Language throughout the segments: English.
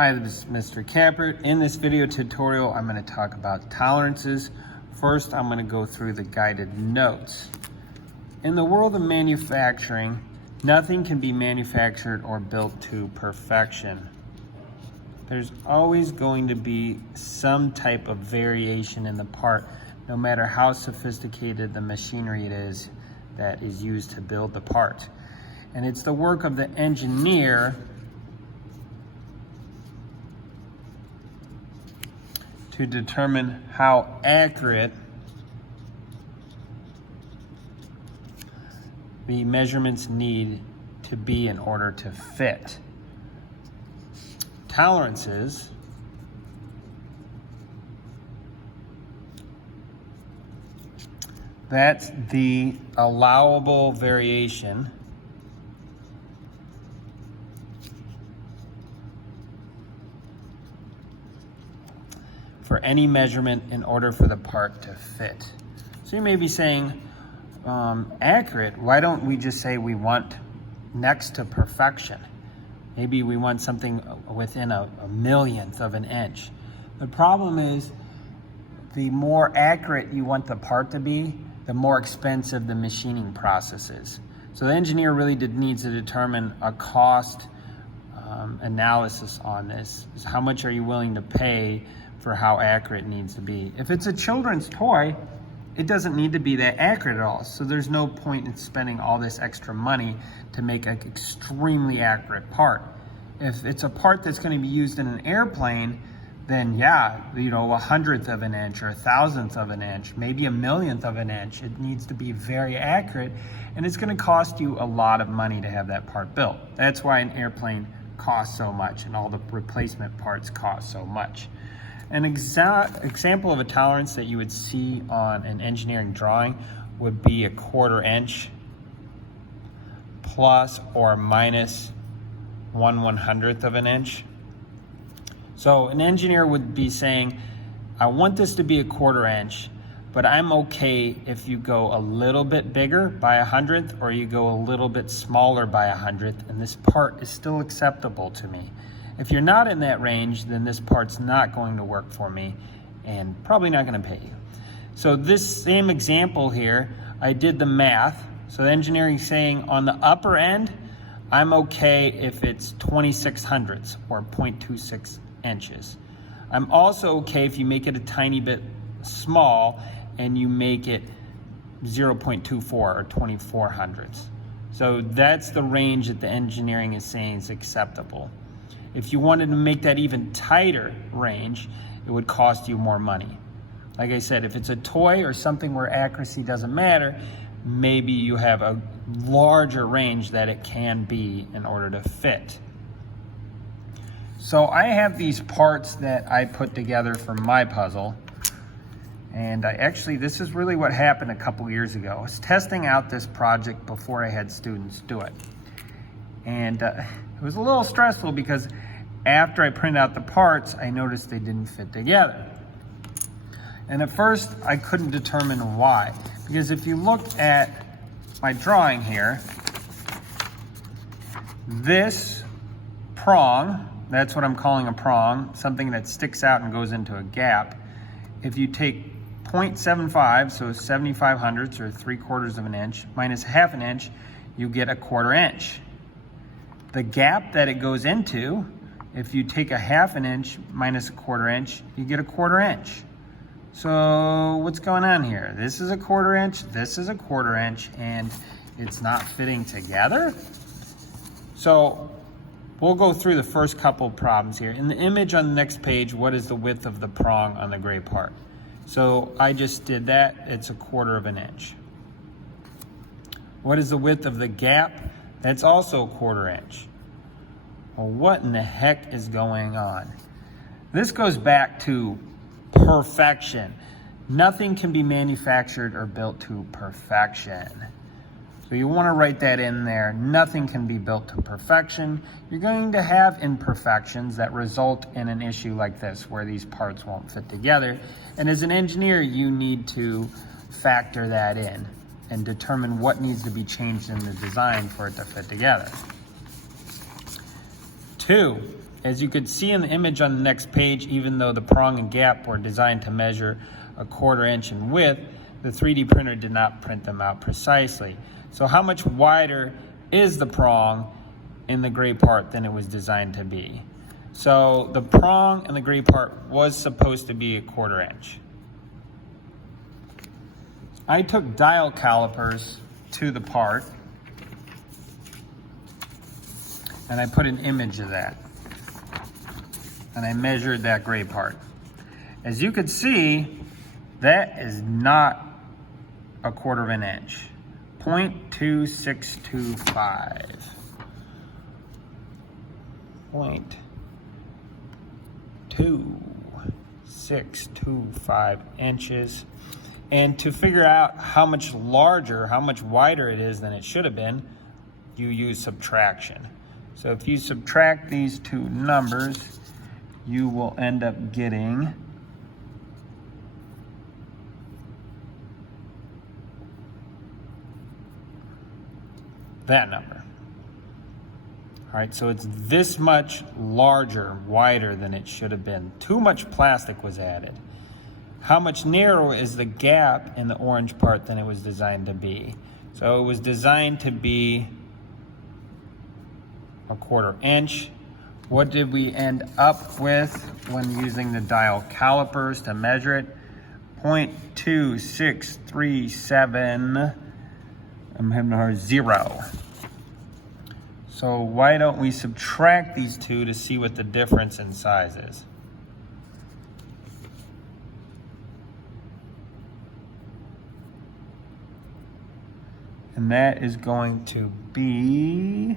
Hi, this is Mr. Kappert. In this video tutorial, I'm going to talk about tolerances. First, I'm going to go through the guided notes. In the world of manufacturing, nothing can be manufactured or built to perfection. There's always going to be some type of variation in the part, no matter how sophisticated the machinery it is that is used to build the part. And it's the work of the engineer to determine how accurate the measurements need to be in order to fit. Tolerances that's the allowable variation for any measurement in order for the part to fit. So you may be saying, accurate, why don't we just say we want next to perfection? Maybe we want something within a millionth of an inch. The problem is, the more accurate you want the part to be, the more expensive the machining process is. So the engineer really needs to determine a cost analysis on this. Is how much are you willing to pay for how accurate it needs to be. If it's a children's toy, it doesn't need to be that accurate at all. So there's no point in spending all this extra money to make an extremely accurate part. If it's a part that's going to be used in an airplane, then yeah, you know, 1/100th of an inch or 1,000th of an inch, maybe 1,000,000th of an inch, it needs to be very accurate, and it's going to cost you a lot of money to have that part built. That's why an airplane costs so much and all the replacement parts cost so much. An example of a tolerance that you would see on an engineering drawing would be 1/4 inch plus or minus 1/100th of an inch. So an engineer would be saying, I want this to be 1/4 inch, but I'm okay if you go a little bit bigger by 100th or you go a little bit smaller by 100th, and this part is still acceptable to me. If you're not in that range, then this part's not going to work for me and probably not going to pay you. So this same example here, I did the math. So the engineering is saying on the upper end, I'm okay if it's 26/100ths or 0.26 inches. I'm also okay if you make it a tiny bit small and you make it 0.24 or 24/100ths. So that's the range that the engineering is saying is acceptable. If you wanted to make that even tighter range, it would cost you more money. Like I said, if it's a toy or something where accuracy doesn't matter, maybe you have a larger range that it can be in order to fit. So I have these parts that I put together for my puzzle. And this is really what happened a couple years ago. I was testing out this project before I had students do it. And it was a little stressful because after I printed out the parts, I noticed they didn't fit together. And at first, I couldn't determine why. Because if you look at my drawing here, this prong, that's what I'm calling a prong, something that sticks out and goes into a gap. If you take 0.75, so 75/100ths or 3/4 of an inch, minus 1/2 inch, you get 1/4 inch. The gap that it goes into, if you take 1/2 inch minus 1/4 inch, you get 1/4 inch. So what's going on here? This is 1/4 inch, this is 1/4 inch, and it's not fitting together? So we'll go through the first couple problems here. In the image on the next page, what is the width of the prong on the gray part? So I just did that, it's 1/4 inch. What is the width of the gap? That's also 1/4 inch. Well, what in the heck is going on? This goes back to perfection. Nothing can be manufactured or built to perfection. So you want to write that in there. Nothing can be built to perfection. You're going to have imperfections that result in an issue like this, where these parts won't fit together. And as an engineer, you need to factor that in and determine what needs to be changed in the design for it to fit together. 2, as you could see in the image on the next page, even though the prong and gap were designed to measure a 1/4 inch in width, the 3D printer did not print them out precisely. So how much wider is the prong in the gray part than it was designed to be? So the prong in the gray part was supposed to be a 1/4 inch. I took dial calipers to the part and I put an image of that. And I measured that gray part. As you could see, that is not a 1/4 inch. 0.2625. 0.2625 inches. And to figure out how much larger, how much wider it is than it should have been, you use subtraction. So if you subtract these two numbers, you will end up getting that number. All right, so it's this much larger, wider than it should have been. Too much plastic was added. How much narrower is the gap in the orange part than it was designed to be? So it was designed to be a 1/4 inch. What did we end up with when using the dial calipers to measure it? 0.2637, I'm having a hard 0. So why don't we subtract these two to see what the difference in size is? And that is going to be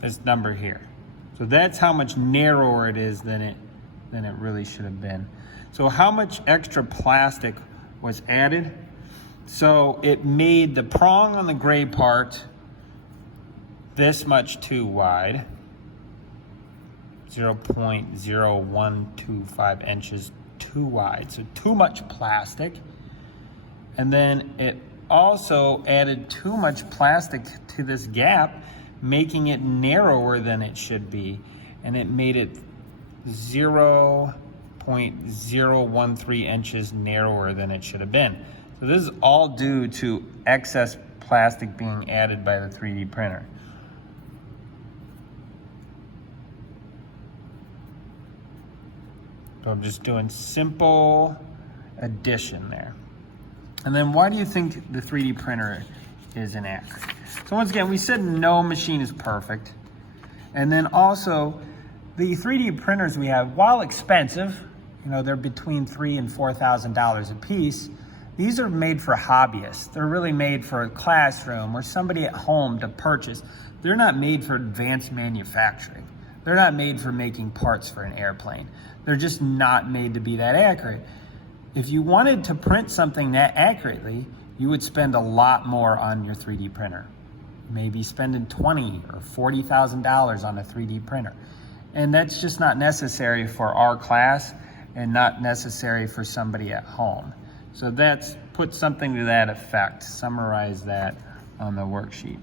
this number here. So that's how much narrower it is than it really should have been. So how much extra plastic was added? So it made the prong on the gray part this much too wide, 0.0125 inches too wide. So too much plastic. And then it also added too much plastic to this gap, making it narrower than it should be. And it made it 0.013 inches narrower than it should have been. So this is all due to excess plastic being added by the 3D printer. So I'm just doing simple addition there. And then why do you think the 3D printer is inaccurate? So once again, we said no machine is perfect. And then also, the 3D printers we have, while expensive, you know, they're between $3,000 and $4,000 a piece, these are made for hobbyists. They're really made for a classroom or somebody at home to purchase. They're not made for advanced manufacturing. They're not made for making parts for an airplane. They're just not made to be that accurate. If you wanted to print something that accurately, you would spend a lot more on your 3D printer. Maybe spending $20,000 or $40,000 on a 3D printer. And that's just not necessary for our class and not necessary for somebody at home. So put something to that effect. Summarize that on the worksheet.